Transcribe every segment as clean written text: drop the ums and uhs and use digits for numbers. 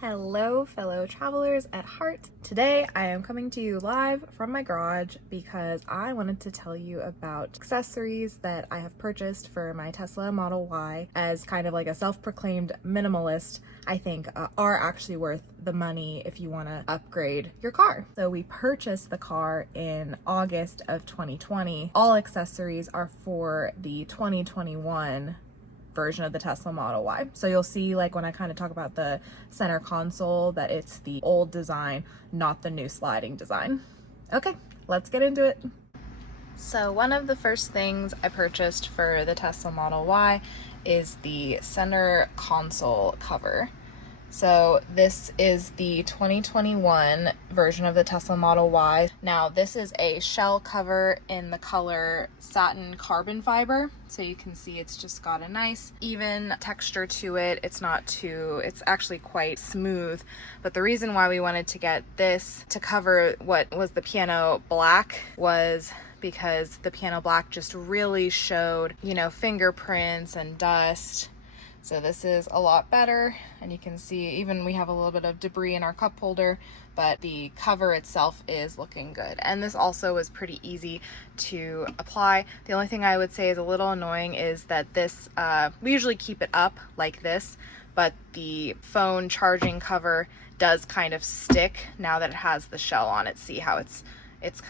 Hello, fellow travelers at heart. Today I am coming to you live from my garage because I wanted to tell you about accessories that I have purchased for my Tesla Model Y. As kind of like a self-proclaimed minimalist, I think are actually worth the money if you want to upgrade your car. So we purchased the car in August of 2020. All accessories are for the 2021 version of the Tesla Model Y. So you'll see, like, when I kind of talk about the center console, that it's the old design, not the new sliding design. Okay, let's get into it. So one of the first things I purchased for the Tesla Model Y is the center console cover. So this is the 2021 version of the Tesla Model Y. Now this is a shell cover in the color satin carbon fiber. So you can see it's just got a nice even texture to it. It's actually quite smooth. But the reason why we wanted to get this to cover what was the piano black was because the piano black just really showed, fingerprints and dust. So this is a lot better, and you can see even we have a little bit of debris in our cup holder, but the cover itself is looking good. And this also is pretty easy to apply. The only thing I would say is a little annoying is that this, we usually keep it up like this, but the phone charging cover does kind of stick now that it has the shell on it. See how it's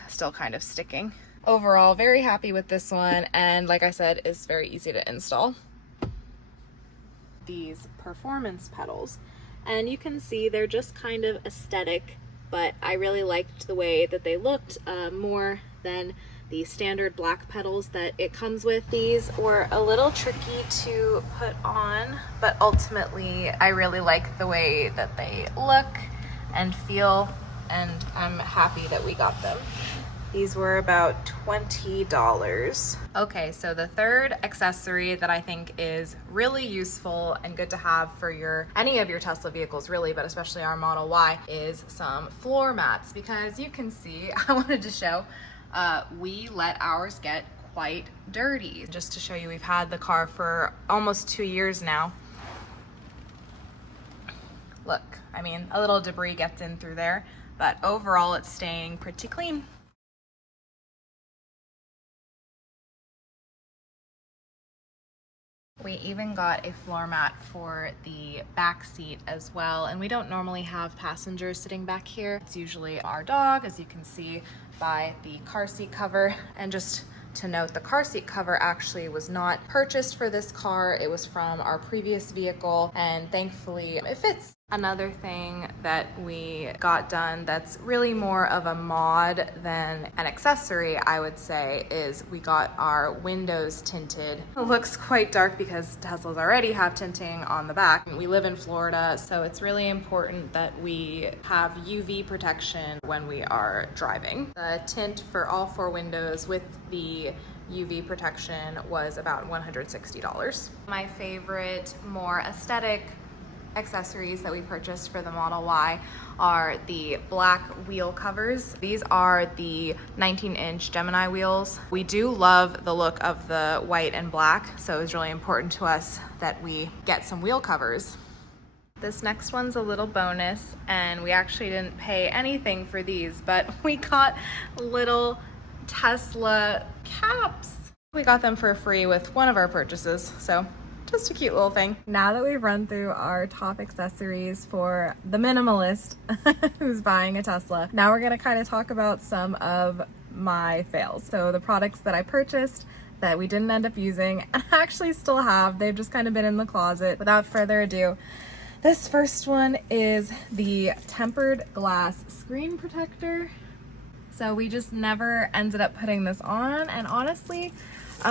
still kind of sticking. Overall, very happy with this one, and like I said, it's very easy to install. These performance pedals, and you can see they're just kind of aesthetic, but I really liked the way that they looked more than the standard black pedals that it comes with. These were a little tricky to put on, but ultimately I really like the way that they look and feel, and I'm happy that we got them. These were about $20. Okay, so the third accessory that I think is really useful and good to have for any of your Tesla vehicles really, but especially our Model Y, is some floor mats, because you can see, I wanted to show, we let ours get quite dirty. Just to show you, we've had the car for almost 2 years now. Look, I mean, a little debris gets in through there, but overall it's staying pretty clean. We even got a floor mat for the back seat as well, and we don't normally have passengers sitting back here. It's usually our dog, as you can see by the car seat cover. And just to note, the car seat cover actually was not purchased for this car. It was from our previous vehicle, and thankfully it fits. Another thing that we got done that's really more of a mod than an accessory, I would say, is we got our windows tinted. It looks quite dark because Teslas already have tinting on the back. We live in Florida, so it's really important that we have UV protection when we are driving. The tint for all 4 windows with the UV protection was about $160. My favorite, more aesthetic accessories that we purchased for the Model Y are the black wheel covers. These are the 19-inch Gemini wheels. We do love the look of the white and black, so it was really important to us that we get some wheel covers. This next one's a little bonus, and we actually didn't pay anything for these, but we got little Tesla caps. We got them for free with one of our purchases, so just a cute little thing. Now that we've run through our top accessories for the minimalist who's buying a Tesla, now we're gonna kind of talk about some of my fails. So the products that I purchased that we didn't end up using and actually still have, they've just kind of been in the closet. Without further ado, this first one is the tempered glass screen protector. So we just never ended up putting this on, and honestly,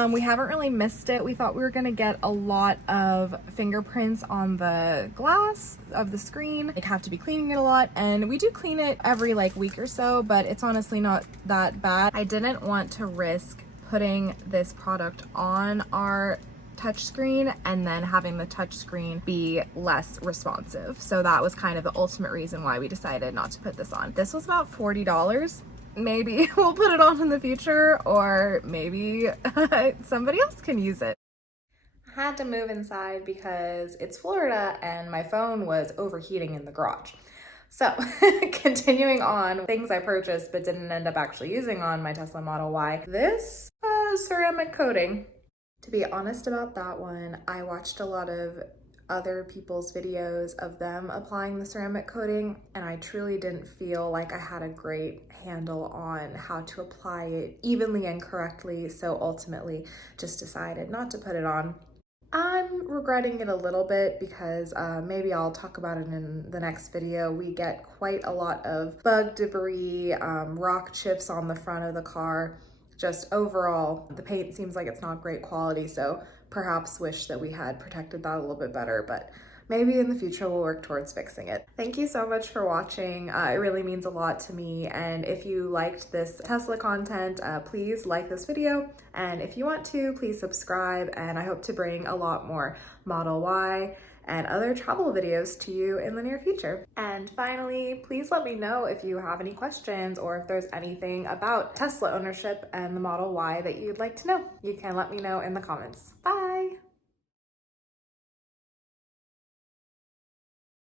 we haven't really missed it. We thought we were gonna get a lot of fingerprints on the glass of the screen. Like, have to be cleaning it a lot, and we do clean it every week or so, but it's honestly not that bad. I didn't want to risk putting this product on our touchscreen and then having the touchscreen be less responsive. So that was kind of the ultimate reason why we decided not to put this on. This was about $40. Maybe we'll put it on in the future, or maybe somebody else can use it. had to move inside because it's Florida and my phone was overheating in the garage. So continuing on, things I purchased but didn't end up actually using on my Tesla Model Y. This ceramic coating. To be honest about that one, I watched a lot of other people's videos of them applying the ceramic coating, and I truly didn't feel like I had a great handle on how to apply it evenly and correctly, so ultimately just decided not to put it on. I'm regretting it a little bit because maybe I'll talk about it in the next video. We get quite a lot of bug debris, rock chips on the front of the car. Just overall, the paint seems like it's not great quality, so perhaps wish that we had protected that a little bit better, but maybe in the future we'll work towards fixing it. Thank you so much for watching. It really means a lot to me, and if you liked this Tesla content, please like this video, and if you want to, please subscribe, and I hope to bring a lot more Model Y and other travel videos to you in the near future. And finally, please let me know if you have any questions or if there's anything about Tesla ownership and the Model Y that you'd like to know. You can let me know in the comments. Bye!